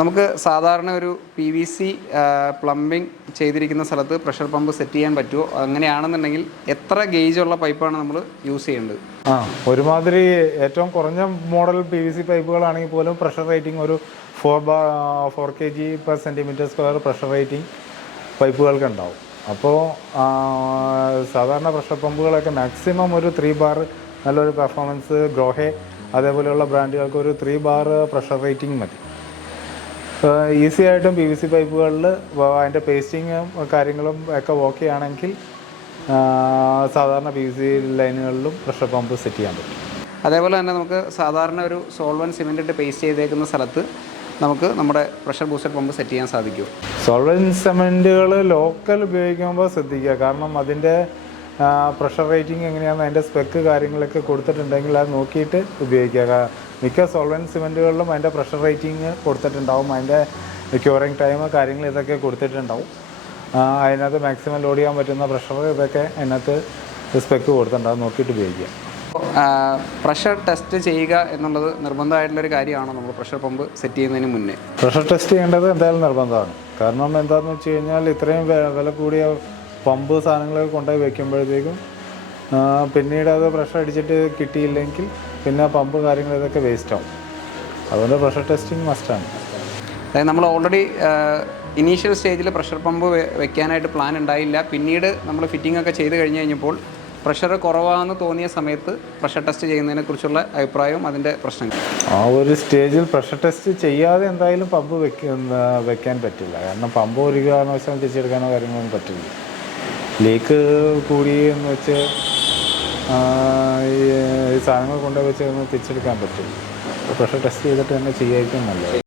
നമുക്ക് സാധാരണ ഒരു പി വി സി പ്ലംബിംഗ് ചെയ്തിരിക്കുന്ന സ്ഥലത്ത് പ്രഷർ പമ്പ് സെറ്റ് ചെയ്യാൻ പറ്റുമോ? അങ്ങനെയാണെന്നുണ്ടെങ്കിൽ എത്ര ഗേജുള്ള പൈപ്പാണ് നമ്മൾ യൂസ് ചെയ്യേണ്ടത്? ആ ഒരുമാതിരി ഏറ്റവും കുറഞ്ഞ മോഡൽ പി വി സി പൈപ്പുകളാണെങ്കിൽ പോലും പ്രഷർ റേറ്റിംഗ് ഒരു four bar four K G per centimetre square pressure rating പൈപ്പുകൾക്ക് ഉണ്ടാവും അപ്പോൾ സാധാരണ പ്രഷർ പമ്പുകളൊക്കെ മാക്സിമം ഒരു ത്രീ ബാർ നല്ലൊരു പെർഫോമൻസ് ഗ്രോഹെ അതേപോലെയുള്ള ബ്രാൻഡുകൾക്ക് ഒരു ത്രീ ബാർ പ്രഷർ റേറ്റിംഗ് മതി. ഈസി ആയിട്ടും പി വി സി പൈപ്പുകളിൽ അതിന്റെ പേസ്റ്റിങ്ങും കാര്യങ്ങളും ഒക്കെ ഓക്കെ ആണെങ്കിൽ സാധാരണ പി വി സി ലൈനുകളിലും പ്രഷർ പമ്പ് സെറ്റ് ചെയ്യാൻ പറ്റും. അതേപോലെ തന്നെ നമുക്ക് സാധാരണ ഒരു സോൾവൻ സിമെന്റ് ഇട്ട് പേസ്റ്റ് ചെയ്തേക്കുന്ന സ്ഥലത്ത് നമുക്ക് നമ്മുടെ പ്രഷർ ബൂസ്റ്റർ പമ്പ് സെറ്റ് ചെയ്യാൻ സാധിക്കും. സോൾവൻ സിമെന്റുകൾ ലോക്കൽ ഉപയോഗിക്കുമ്പോൾ ശ്രദ്ധിക്കുക. കാരണം അതിന്റെ പ്രഷർ റേറ്റിംഗ് എങ്ങനെയാണെന്ന് അതിന്റെ സ്പെക്ക് കാര്യങ്ങളൊക്കെ കൊടുത്തിട്ടുണ്ടെങ്കിൽ അത് നോക്കിയിട്ട് ഉപയോഗിക്കുക. മിക്ക സോൾവൻ സിമെന്റുകളിലും അതിന്റെ പ്രഷർ റേറ്റിംഗ് കൊടുത്തിട്ടുണ്ടാവും. അതിന്റെ ക്യൂറിങ് ടൈം കാര്യങ്ങൾ ഇതൊക്കെ കൊടുത്തിട്ടുണ്ടാവും. അതിനകത്ത് മാക്സിമം ലോഡ് ചെയ്യാൻ പറ്റുന്ന പ്രഷർ ഇതൊക്കെ അതിനകത്ത് സ്പെക്ക് കൊടുത്തിട്ടുണ്ടാവും നോക്കിയിട്ട് ഉപയോഗിക്കുക പ്രഷർ ടെസ്റ്റ് ചെയ്യുക എന്നുള്ളത് നിർബന്ധമായിട്ടുള്ളൊരു കാര്യമാണോ? നമ്മൾ പ്രഷർ പമ്പ് സെറ്റ് ചെയ്യുന്നതിന് മുന്നേ. പ്രഷർ ടെസ്റ്റ് ചെയ്യേണ്ടത് എന്തായാലും നിർബന്ധമാണ്. കാരണം എന്താണെന്ന് വെച്ച് കഴിഞ്ഞാൽ ഇത്രയും വില കൂടിയ പമ്പ് സാധനങ്ങളൊക്കെ കൊണ്ടുപോയി വയ്ക്കുമ്പോഴത്തേക്കും പിന്നീട് അത് പ്രഷർ അടിച്ചിട്ട് കിട്ടിയില്ലെങ്കിൽ പിന്നെ പമ്പ് കാര്യങ്ങൾ ഇതൊക്കെ വേസ്റ്റ് ആവും. അതുകൊണ്ട് പ്രഷർ ടെസ്റ്റിംഗ് മസ്റ്റാണ് അതായത് നമ്മൾ ഓൾറെഡി ഇനീഷ്യൽ സ്റ്റേജിൽ പ്രഷർ പമ്പ് വെക്കാനായിട്ട് പ്ലാൻ ഉണ്ടായില്ല. പിന്നീട് നമ്മൾ ഫിറ്റിംഗ് ഒക്കെ ചെയ്ത് കഴിഞ്ഞ് കഴിഞ്ഞപ്പോൾ പ്രഷർ കുറവാണെന്ന് തോന്നിയ സമയത്ത് പ്രഷർ ടെസ്റ്റ് ചെയ്യുന്നതിനെ കുറിച്ചുള്ള അഭിപ്രായവും അതിന്റെ പ്രശ്നങ്ങൾ ആ ഒരു സ്റ്റേജിൽ പ്രഷർ ടെസ്റ്റ് ചെയ്യാതെ എന്തായാലും പമ്പ് വെക്ക വെക്കാൻ പറ്റില്ല. കാരണം പമ്പ് ഒരു കാരണവശാലും തിരിച്ചെടുക്കാനോ കാര്യങ്ങളൊന്നും പറ്റില്ല. ലീക്ക് കൂടി എന്ന് വെച്ച് ഈ സാധനങ്ങൾ കൊണ്ടുപോയി വെച്ച് തിരിച്ചെടുക്കാൻ പറ്റും. പ്രഷർ ടെസ്റ്റ് ചെയ്തിട്ട് തന്നെ ചെയ്യായിരിക്കും നല്ലത്.